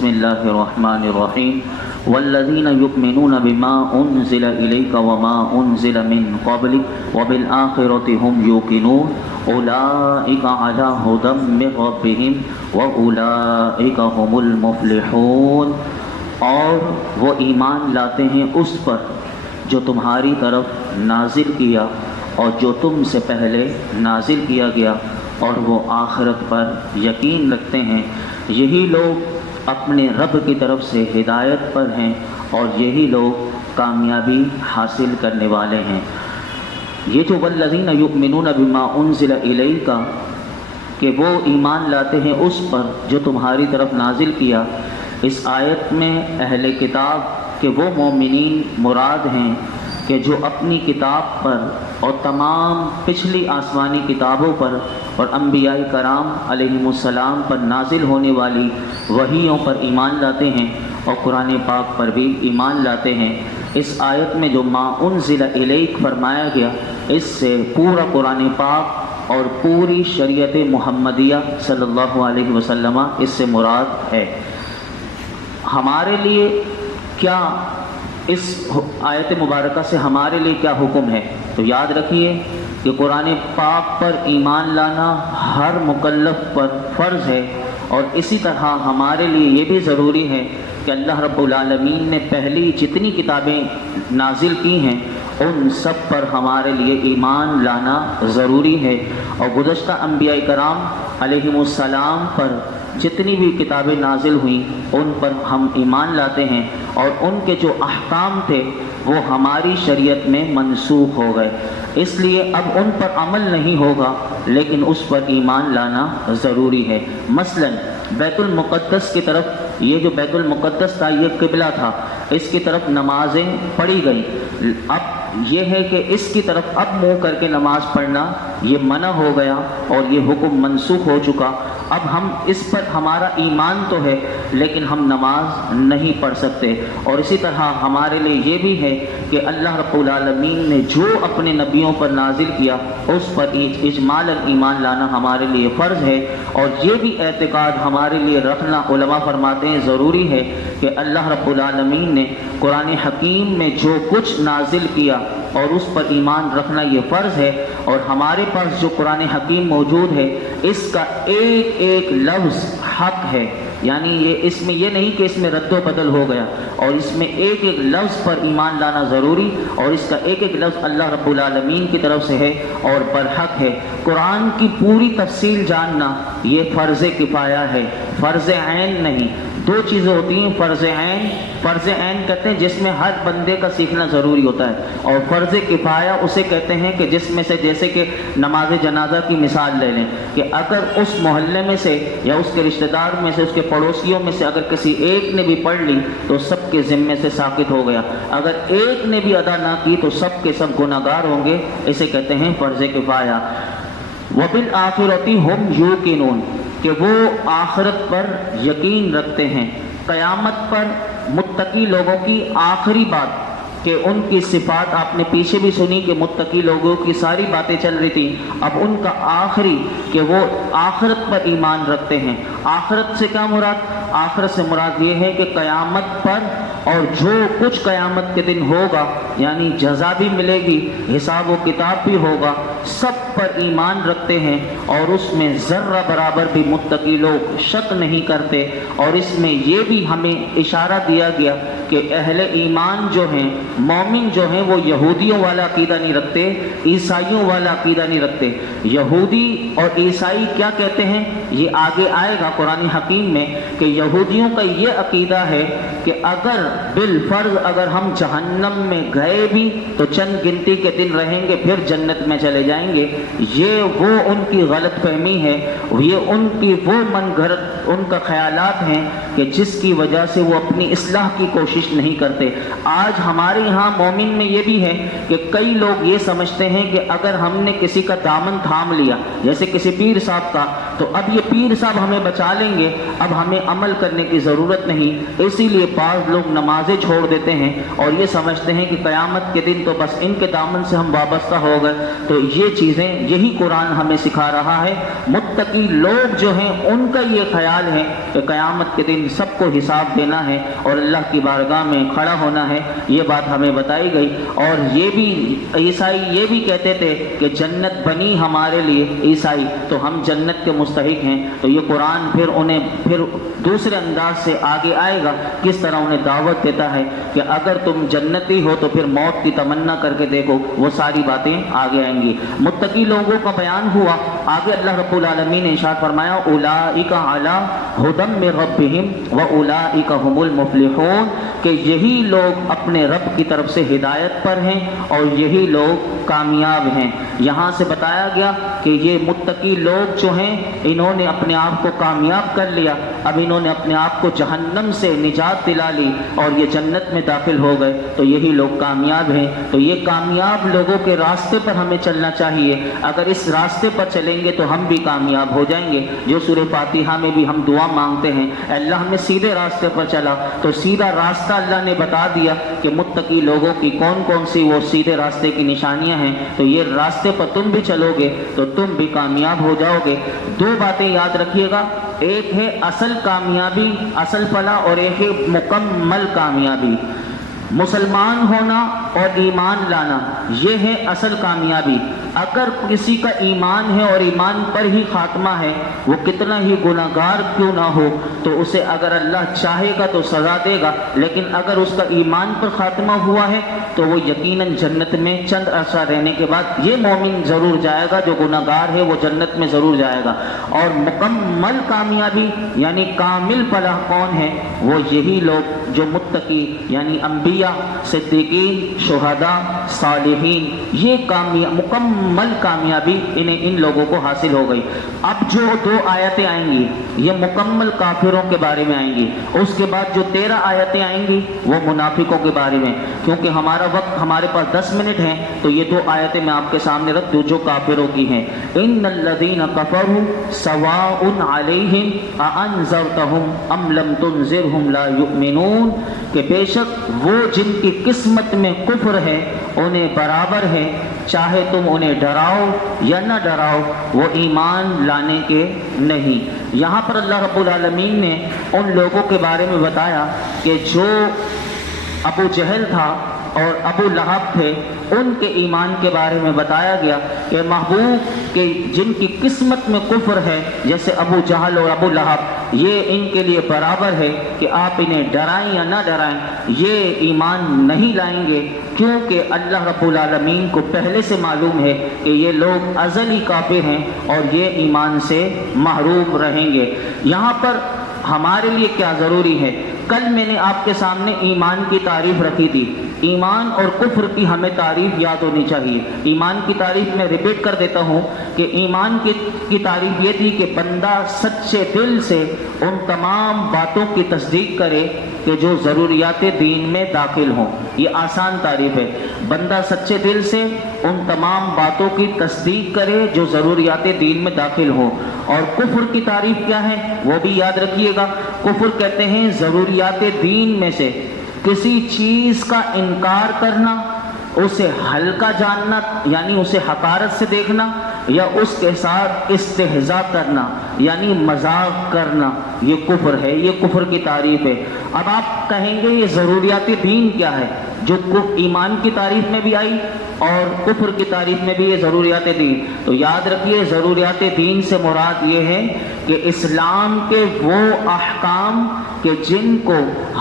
بسم اللہ الرحمن الرحیم والذین یؤمنون بما انزل الیک وما انزل من قبلک وبالآخرۃ هم یوقنون اولئک علی ھدی من ربہم واولئک هم المفلحون۔ اور وہ ایمان لاتے ہیں اس پر جو تمہاری طرف نازل کیا اور جو تم سے پہلے نازل کیا گیا، اور وہ آخرت پر یقین رکھتے ہیں، یہی لوگ اپنے رب کی طرف سے ہدایت پر ہیں اور یہی لوگ کامیابی حاصل کرنے والے ہیں۔ یہ جو والذین یؤمنون بما انزل الیک، کہ وہ ایمان لاتے ہیں اس پر جو تمہاری طرف نازل کیا، اس آیت میں اہل کتاب کے وہ مومنین مراد ہیں کہ جو اپنی کتاب پر اور تمام پچھلی آسمانی کتابوں پر اور انبیاء کرام علیہم السلام پر نازل ہونے والی وحیوں پر ایمان لاتے ہیں اور قرآن پاک پر بھی ایمان لاتے ہیں۔ اس آیت میں جو ما انزل الیک فرمایا گیا، اس سے پورا قرآن پاک اور پوری شریعت محمدیہ صلی اللہ علیہ وسلم اس سے مراد ہے۔ ہمارے لیے کیا اس آیت مبارکہ سے ہمارے لیے کیا حکم ہے؟ تو یاد رکھیے کہ قرآن پاک پر ایمان لانا ہر مکلف پر فرض ہے، اور اسی طرح ہمارے لیے یہ بھی ضروری ہے کہ اللہ رب العالمین نے پہلی جتنی کتابیں نازل کی ہیں ان سب پر ہمارے لیے ایمان لانا ضروری ہے، اور گزشتہ انبیاء کرام علیہم السلام پر جتنی بھی کتابیں نازل ہوئیں ان پر ہم ایمان لاتے ہیں، اور ان کے جو احکام تھے وہ ہماری شریعت میں منسوخ ہو گئے، اس لیے اب ان پر عمل نہیں ہوگا لیکن اس پر ایمان لانا ضروری ہے۔ مثلا بیت المقدس کی طرف، یہ جو بیت المقدس تھا یہ قبلہ تھا، اس کی طرف نمازیں پڑھی گئیں، اب یہ ہے کہ اس کی طرف اب منہ کر کے نماز پڑھنا یہ منع ہو گیا اور یہ حکم منسوخ ہو چکا۔ اب ہم اس پر ہمارا ایمان تو ہے لیکن ہم نماز نہیں پڑھ سکتے، اور اسی طرح ہمارے لیے یہ بھی ہے کہ اللہ رب العالمین نے جو اپنے نبیوں پر نازل کیا اس پر اجمالاً ایمان لانا ہمارے لیے فرض ہے، اور یہ بھی اعتقاد ہمارے لیے رکھنا علماء فرماتے ہیں ضروری ہے کہ اللہ رب العالمین نے قرآن حکیم میں جو کچھ نازل کیا اور اس پر ایمان رکھنا یہ فرض ہے، اور ہمارے پاس جو قرآن حکیم موجود ہے اس کا ایک ایک لفظ حق ہے، یعنی یہ اس میں یہ نہیں کہ اس میں رد و بدل ہو گیا، اور اس میں ایک ایک لفظ پر ایمان لانا ضروری، اور اس کا ایک ایک لفظ اللہ رب العالمین کی طرف سے ہے اور برحق ہے۔ قرآن کی پوری تفصیل جاننا یہ فرض کفایہ ہے، فرض عین نہیں۔ دو چیزیں ہوتی ہیں، فرض عین، فرض عین کہتے ہیں جس میں ہر بندے کا سیکھنا ضروری ہوتا ہے، اور فرض کفایہ اسے کہتے ہیں کہ جس میں سے، جیسے کہ نماز جنازہ کی مثال لے لیں کہ اگر اس محلے میں سے یا اس کے رشتہ دار میں سے، اس کے پڑوسیوں میں سے اگر کسی ایک نے بھی پڑھ لی تو سب کے ذمے سے ساقط ہو گیا، اگر ایک نے بھی ادا نہ کی تو سب کے سب گناہگار ہوں گے، اسے کہتے ہیں فرض کفایہ۔ وبالآخرۃ ھم یوقنون، کہ وہ آخرت پر یقین رکھتے ہیں۔ قیامت پر متقی لوگوں کی آخری بات کہ ان کی صفات آپ نے پیچھے بھی سنی کہ متقی لوگوں کی ساری باتیں چل رہی تھیں، اب ان کا آخری کہ وہ آخرت پر ایمان رکھتے ہیں۔ آخرت سے کیا مراد؟ آخرت سے مراد یہ ہے کہ قیامت پر اور جو کچھ قیامت کے دن ہوگا، یعنی جزا بھی ملے گی، حساب و کتاب بھی ہوگا، سب پر ایمان رکھتے ہیں، اور اس میں ذرہ برابر بھی متقی لوگ شک نہیں کرتے۔ اور اس میں یہ بھی ہمیں اشارہ دیا گیا کہ اہل ایمان جو ہیں، مومن جو ہیں، وہ یہودیوں والا عقیدہ نہیں رکھتے، عیسائیوں والا عقیدہ نہیں رکھتے۔ یہودی اور عیسائی کیا کہتے ہیں یہ آگے آئے گا قرآن حکیم میں، کہ یہودیوں کا یہ عقیدہ ہے کہ اگر بالفرض اگر ہم جہنم میں گئے بھی تو چند گنتی کے دن رہیں گے پھر جنت میں چلے جائیں گے۔ یہ وہ ان کی غلط فہمی ہے، یہ ان کی وہ من گھڑت ان کا خیالات ہیں کہ جس کی وجہ سے وہ اپنی اصلاح کی کوشش نہیں کرتے۔ آج ہمارے یہاں مومن میں یہ بھی ہے کہ کئی لوگ یہ سمجھتے ہیں کہ اگر ہم نے کسی کا دامن تھام لیا، جیسے کسی پیر صاحب کا، تو اب یہ پیر صاحب ہمیں بچا لیں گے، اب ہمیں عمل کرنے کی ضرورت نہیں۔ اسی لیے بعض لوگ نمازیں چھوڑ دیتے ہیں اور یہ سمجھتے ہیں کہ قیامت کے دن تو بس ان کے دامن سے ہم وابستہ ہو گئے۔ تو یہ چیزیں یہی قرآن ہمیں سکھا رہا ہے۔ متقی لوگ جو ہیں ان کا یہ خیال ہے کہ قیامت کے دن سب کو حساب دینا ہے اور اللہ کی بارگاہ میں کھڑا ہونا ہے، یہ بات ہمیں بتائی گئی۔ اور یہ بھی عیسائی یہ بھی کہتے تھے کہ جنت بنی ہمارے لیے عیسائی، تو ہم جنت کے مستحق ہیں۔ تو یہ قرآن پھر انہیں دوسرے انداز سے آگے آئے گا، کس طرح انہیں دعوت دیتا ہے کہ اگر تم جنتی ہو تو پھر موت کی تمنا کر کے دیکھو، وہ ساری باتیں آگے آئیں گی۔ متقی لوگوں کا بیان ہوا، آگے اللہ رب العالمین نے ارشاد فرمایا اولئک علی ھدی من ربہم واولئک ھم المفلحون، کہ یہی لوگ اپنے رب کی طرف سے ہدایت پر ہیں اور یہی لوگ کامیاب ہیں۔ یہاں سے بتایا گیا کہ یہ متقی لوگ جو ہیں انہوں نے اپنے آپ کو کامیاب کر لیا، اب انہوں نے اپنے آپ کو جہنم سے نجات دلا لی اور یہ جنت میں داخل ہو گئے، تو یہی لوگ کامیاب ہیں۔ تو یہ کامیاب لوگوں کے راستے پر ہمیں چلنا چاہیے، اگر اس راستے پر چلیں گے تو ہم بھی کامیاب ہو جائیں گے۔ جو سورہ فاتحہ میں بھی ہم دعا مانگتے ہیں اللہ ہمیں سیدھے راستے پر چلا، تو سیدھا راستہ اللہ نے بتا دیا کہ متقی لوگوں کی کون کون سی وہ سیدھے راستے کی نشانیاں ہیں، تو یہ راستے پر تم بھی چلو گے تو تم بھی کامیاب ہو جاؤ گے۔ دو باتیں یاد رکھیے گا، ایک ہے اصل کامیابی، اصل فلاح، اور ایک ہے مکمل کامیابی۔ مسلمان ہونا اور ایمان لانا یہ ہے اصل کامیابی۔ اگر کسی کا ایمان ہے اور ایمان پر ہی خاتمہ ہے، وہ کتنا ہی گناہگار کیوں نہ ہو، تو اسے اگر اللہ چاہے گا تو سزا دے گا، لیکن اگر اس کا ایمان پر خاتمہ ہوا ہے تو وہ یقیناً جنت میں چند عرصہ رہنے کے بعد یہ مومن ضرور جائے گا، جو گناہگار ہے وہ جنت میں ضرور جائے گا۔ اور مکمل کامیابی یعنی کامل فلاح کون ہے؟ وہ یہی لوگ جو متقی یعنی انبیاء، صدیقین، شہداء، صالحین، یہ مکمل کامیابی ان لوگوں کو حاصل ہو گئی۔ اب جو دو آیتیں آئیں گی یہ مکمل کافروں کے بارے میں آئیں گی، اس کے بعد جو 13 آیتیں آئیں گی وہ منافقوں کے بارے میں۔ کیونکہ ہمارا وقت ہمارے پاس 10 منٹ ہیں تو یہ دو آیتیں میں آپ کے سامنے رکھ دوں جو کافروں کی ہیں۔ ان الذین کفروا سواء علیہم اانذرتہم ام لم تنذرہم لا یؤمنون، کہ بے شک وہ جن کی قسمت میں کفر ہے انہیں برابر ہے، چاہے تم انہیں ڈراؤ یا نہ ڈراؤ وہ ایمان لانے کے نہیں۔ یہاں پر اللہ رب العالمین نے ان لوگوں کے بارے میں بتایا کہ جو ابو جہل تھا اور ابو لہب تھے، ان کے ایمان کے بارے میں بتایا گیا کہ محبوب کہ جن کی قسمت میں کفر ہے جیسے ابو جہل اور ابو لہب، یہ ان کے لیے برابر ہے کہ آپ انہیں ڈرائیں یا نہ ڈرائیں، یہ ایمان نہیں لائیں گے، کیونکہ اللہ رب العالمین کو پہلے سے معلوم ہے کہ یہ لوگ ازلی کافر ہیں اور یہ ایمان سے محروم رہیں گے۔ یہاں پر ہمارے لیے کیا ضروری ہے؟ کل میں نے آپ کے سامنے ایمان کی تعریف رکھی تھی، ایمان اور کفر کی ہمیں تعریف یاد ہونی چاہیے۔ ایمان کی تعریف میں ریپیٹ کر دیتا ہوں کہ ایمان کی تعریف یہ تھی کہ بندہ سچے دل سے ان تمام باتوں کی تصدیق کرے کہ جو ضروریات دین میں داخل ہوں۔ یہ آسان تعریف ہے، بندہ سچے دل سے ان تمام باتوں کی تصدیق کرے جو ضروریات دین میں داخل ہوں۔ اور کفر کی تعریف کیا ہے وہ بھی یاد رکھیے گا۔ کفر کہتے ہیں ضروریات دین میں سے کسی چیز کا انکار کرنا، اسے ہلکا جاننا یعنی اسے حقارت سے دیکھنا، یا اس کے ساتھ استہزاء کرنا یعنی مذاق کرنا، یہ کفر ہے، یہ کفر کی تعریف ہے۔ اب آپ کہیں گے یہ ضروریات دین کیا ہے، جو ایمان کی تعریف میں بھی آئی اور کفر کی تعریف میں بھی یہ ضروریات دین۔ تو یاد رکھیے ضروریات دین سے مراد یہ ہے کہ اسلام کے وہ احکام کہ جن کو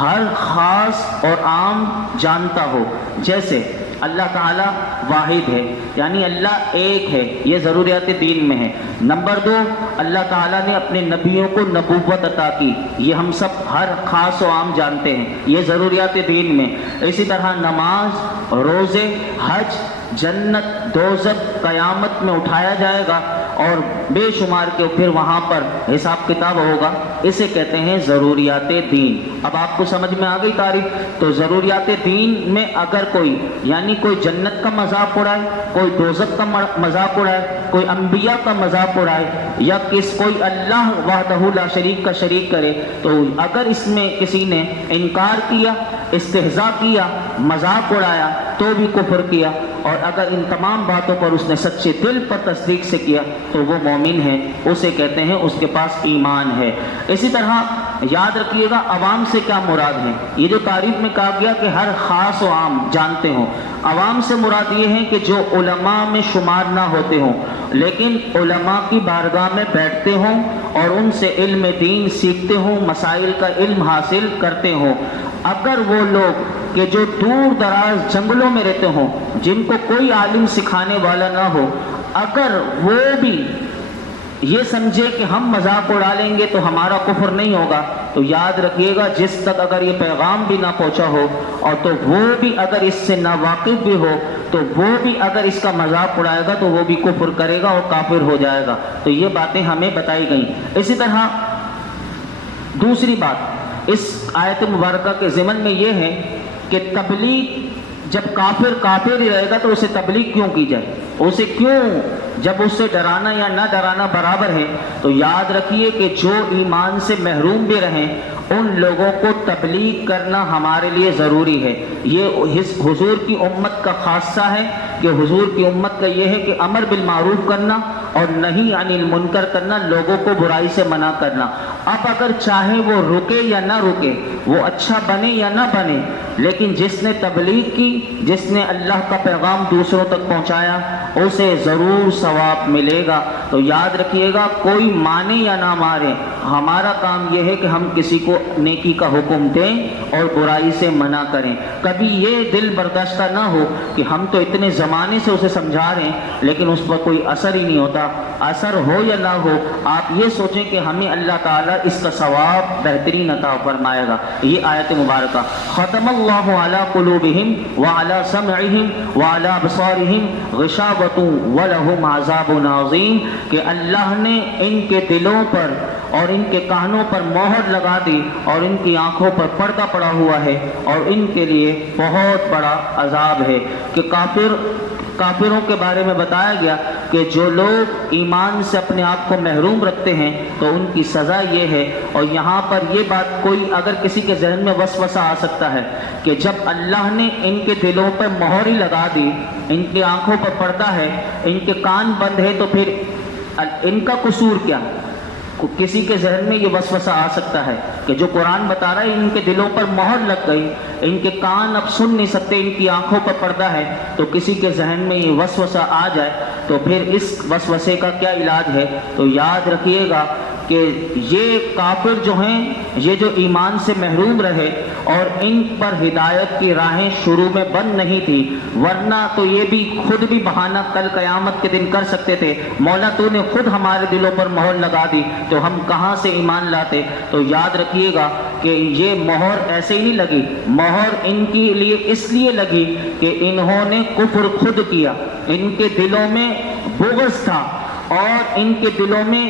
ہر خاص اور عام جانتا ہو، جیسے اللہ تعالیٰ واحد ہے یعنی اللہ ایک ہے، یہ ضروریات دین میں ہے۔ نمبر 2، اللہ تعالیٰ نے اپنے نبیوں کو نبوت عطا کی، یہ ہم سب ہر خاص و عام جانتے ہیں، یہ ضروریات دین میں۔ اسی طرح نماز، روزے، حج، جنت، دوزخ، قیامت میں اٹھایا جائے گا اور بے شمار کے پھر وہاں پر حساب کتاب ہوگا، اسے کہتے ہیں ضروریات دین۔ اب آپ کو سمجھ میں آ گئی تعریف؟ تو ضروریات دین میں اگر کوئی یعنی کوئی جنت کا مذاق اڑائے، کوئی دوزخ کا مذاق اڑائے، کوئی انبیاء کا مذاق اڑائے، یا کوئی اللہ وحدہ لا شریک کا شریک کرے، تو اگر اس میں کسی نے انکار کیا، استہزاء کیا، مذاق اڑایا تو بھی کفر کیا، اور اگر ان تمام باتوں پر اس نے سچے دل پر تصدیق سے کیا تو وہ مومن ہے، اسے کہتے ہیں اس کے پاس ایمان ہے۔ اسی طرح یاد رکھیے گا عوام سے کیا مراد ہے. یہ جو تعریف میں کہا گیا کہ ہر خاص و عام جانتے ہوں، عوام سے مراد یہ ہے کہ جو علماء میں شمار نہ ہوتے ہوں لیکن علماء کی بارگاہ میں بیٹھتے ہوں اور ان سے علم دین سیکھتے ہوں، مسائل کا علم حاصل کرتے ہوں. اگر وہ لوگ کہ جو دور دراز جنگلوں میں رہتے ہوں، جن کو کوئی عالم سکھانے والا نہ ہو، اگر وہ بھی یہ سمجھے کہ ہم مذاق اڑا لیں گے تو ہمارا کفر نہیں ہوگا، تو یاد رکھیے گا جس تک اگر یہ پیغام بھی نہ پہنچا ہو اور تو وہ بھی اگر اس سے ناواقف بھی ہو تو وہ بھی اگر اس کا مذاق اڑائے گا تو وہ بھی کفر کرے گا اور کافر ہو جائے گا. تو یہ باتیں ہمیں بتائی گئیں. اسی طرح دوسری بات اس آیت مبارکہ کے ضمن میں یہ ہے کہ تبلیغ جب کافر ہی رہے گا تو اسے تبلیغ کیوں کی جائے، اسے کیوں، جب اس سے ڈرانا یا نہ ڈرانا برابر ہے. تو یاد رکھیے کہ جو ایمان سے محروم بھی رہیں ان لوگوں کو تبلیغ کرنا ہمارے لیے ضروری ہے. یہ حضور کی امت کا خاصہ ہے کہ حضور کی امت کا یہ ہے کہ امر بالمعروف کرنا اور نہی عن المنکر کرنا، لوگوں کو برائی سے منع کرنا. اب اگر چاہے وہ رکے یا نہ رکے، وہ اچھا بنے یا نہ بنے، لیکن جس نے تبلیغ کی، جس نے اللہ کا پیغام دوسروں تک پہنچایا، اسے ضرور ثواب ملے گا. تو یاد رکھیے گا کوئی مانے یا نہ مارے، ہمارا کام یہ ہے کہ ہم کسی کو نیکی کا حکم دیں اور برائی سے منع کریں. کبھی یہ دل برداشتہ نہ ہو کہ ہم تو اتنے زمانے سے اسے سمجھا رہے ہیں لیکن اس پر کوئی اثر ہی نہیں ہوتا. اثر ہو یا نہ ہو، آپ یہ سوچیں کہ ہمیں اللہ تعالیٰ اس کا ثواب بہترین عطا فرمائے گا. یہ آیت مبارکہ ختم اللہ علی قلوبہم وعلی سمعہم وعلی ابصارہم غشاوۃ ولہم عذاب عظیم، کہ اللہ نے ان کے دلوں پر اور ان کے کانوں پر مہر لگا دی اور ان کی آنکھوں پر پردہ پڑا ہوا ہے اور ان کے لیے بہت بڑا عذاب ہے. کہ کافروں کے بارے میں بتایا گیا کہ جو لوگ ایمان سے اپنے آپ کو محروم رکھتے ہیں تو ان کی سزا یہ ہے. اور یہاں پر یہ بات کوئی اگر کسی کے ذہن میں وسوسہ آ سکتا ہے کہ جب اللہ نے ان کے دلوں پر مہر ہی لگا دی، ان کی آنکھوں پر پردہ ہے، ان کے کان بند ہے، تو پھر ان کا قصور کیا؟ کسی کے ذہن میں یہ وسوسہ آ سکتا ہے کہ جو قرآن بتا رہا ہے ان کے دلوں پر مہر لگ گئی، ان کے کان اب سن نہیں سکتے، ان کی آنکھوں پر پردہ ہے، تو کسی کے ذہن میں یہ وسوسہ آ جائے تو پھر اس وسوسے کا کیا علاج ہے؟ تو یاد رکھیے گا کہ یہ کافر جو ہیں، یہ جو ایمان سے محروم رہے اور ان پر ہدایت کی راہیں شروع میں بند نہیں تھی، ورنہ تو یہ بھی خود بھی بہانہ کل قیامت کے دن کر سکتے تھے، مولا تو نے خود ہمارے دلوں پر مہر لگا دی تو ہم کہاں سے ایمان لاتے. تو یاد رکھیے گا کہ یہ مہر ایسے ہی نہیں لگی، مہر ان کے لیے اس لیے لگی کہ انہوں نے کفر خود کیا، ان کے دلوں میں بغض تھا اور ان کے دلوں میں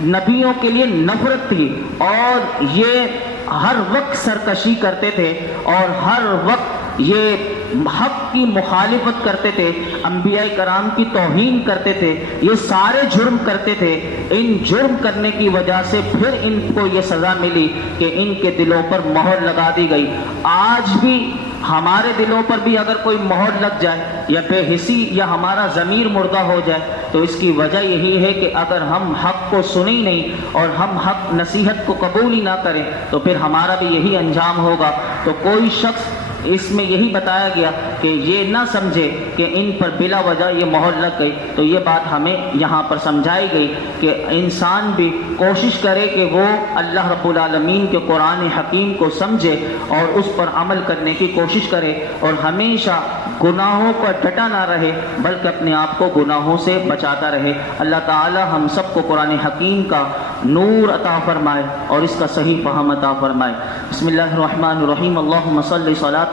نبیوں کے لیے نفرت تھی اور یہ ہر وقت سرکشی کرتے تھے اور ہر وقت یہ حق کی مخالفت کرتے تھے، انبیاء کرام کی توہین کرتے تھے، یہ سارے جرم کرتے تھے. ان جرم کرنے کی وجہ سے پھر ان کو یہ سزا ملی کہ ان کے دلوں پر مہر لگا دی گئی. آج بھی ہمارے دلوں پر بھی اگر کوئی مہر لگ جائے یا بے حسی یا ہمارا ضمیر مردہ ہو جائے تو اس کی وجہ یہی ہے کہ اگر ہم حق کو سنیں ہی نہیں اور ہم حق نصیحت کو قبول ہی نہ کریں تو پھر ہمارا بھی یہی انجام ہوگا. تو کوئی شخص اس میں یہی بتایا گیا کہ یہ نہ سمجھے کہ ان پر بلا وجہ یہ مہر لگ گئی. تو یہ بات ہمیں یہاں پر سمجھائی گئی کہ انسان بھی کوشش کرے کہ وہ اللہ رب العالمین کے قرآن حکیم کو سمجھے اور اس پر عمل کرنے کی کوشش کرے اور ہمیشہ گناہوں پر ڈٹا نہ رہے بلکہ اپنے آپ کو گناہوں سے بچاتا رہے. اللہ تعالی ہم سب کو قرآن حکیم کا نور عطا فرمائے اور اس کا صحیح فہم عطا فرمائے. بسم اللہ الرحمن الرحیم. اللہم صلی صلاۃ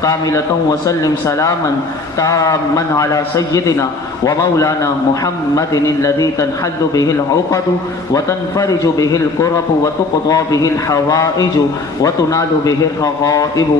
کاملۃ وسلم سلاما تاما علی سیدنا ومولانا محمد الذی تنحل به العقد وتنفرج به الكرب وتقضى به الحوائج وتنال به الرغائب